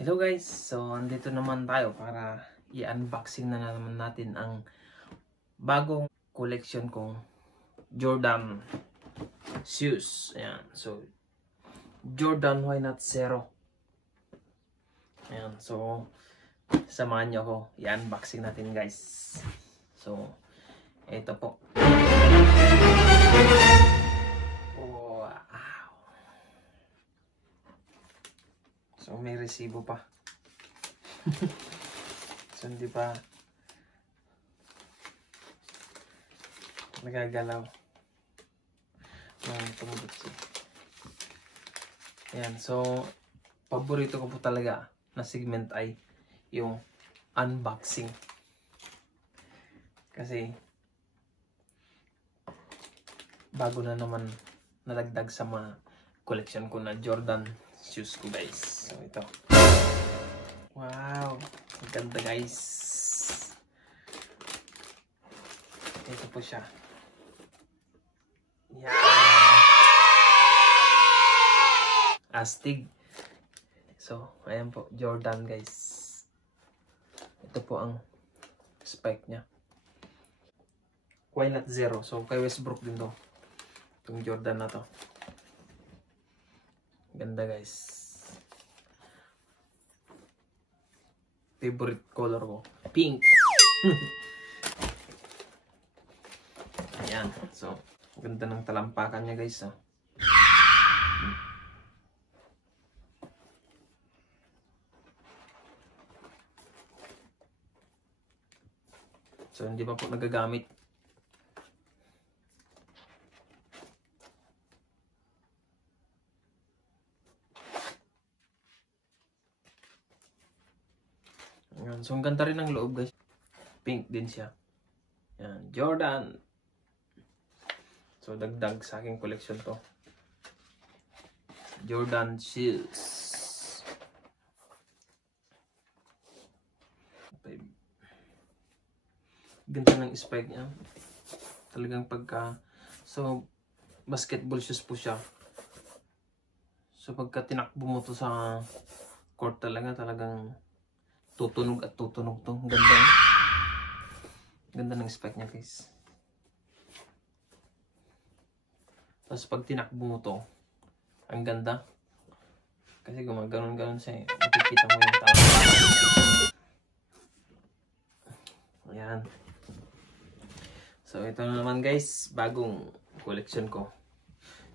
Hello guys! So, andito naman tayo para i-unboxing na naman natin ang bagong collection kong Jordan shoes. Ayan. So, Jordan Why Not Zero. Ayan. So, samahan nyo ako. I-unboxing natin guys. So, ito po. So, may resibo pa. So, hindi pa nagagalaw. Itong butsi. Ayan. So, paborito ko po talaga na segment ay yung unboxing. Kasi, bago na naman nalagdag sa mga collection ko na Jordan shoes ko guys. So ito. Wow! Ang ganda guys. Ito po siya. Yan. Astig. So, ayan po. Jordan guys. Ito po ang spike niya. Why Not Zero. So, kay Westbrook din to. Itong Jordan na to. Ganda guys. Favorite color ko. Pink. Ayan. So, ganda ng talampakan niya guys. Oh. So, hindi pa po nagagamit. Ayan. So, ang ganda rin ng loob guys. Pink din siya. Ayan. Jordan. So, dagdag sa aking collection to. Jordan shoes. Ganda ng spike niya. Talagang pagka... So, basketball shoes po siya. So, pagka tinakbo mo to sa court talagang tutunog at tutunog to. Ganda. Ganda ng spike niya guys. Tapos pag tinakbo mo to, ang ganda. Kasi gumaganon-ganon siya eh. Makikita mo yung tao. Ayan. So ito na naman guys, bagong collection ko.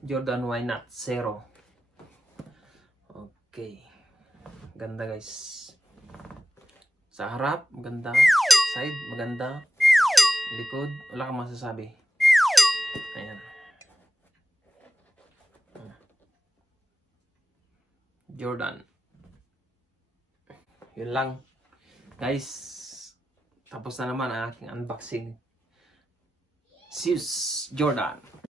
Jordan Why Not Zero. Okay. Ganda guys. Sa harap, maganda. Side, maganda. Likod, wala kang masasabi. Ayan. Jordan. Yun lang. Guys, tapos na naman ang aking unboxing. Shoes Jordan.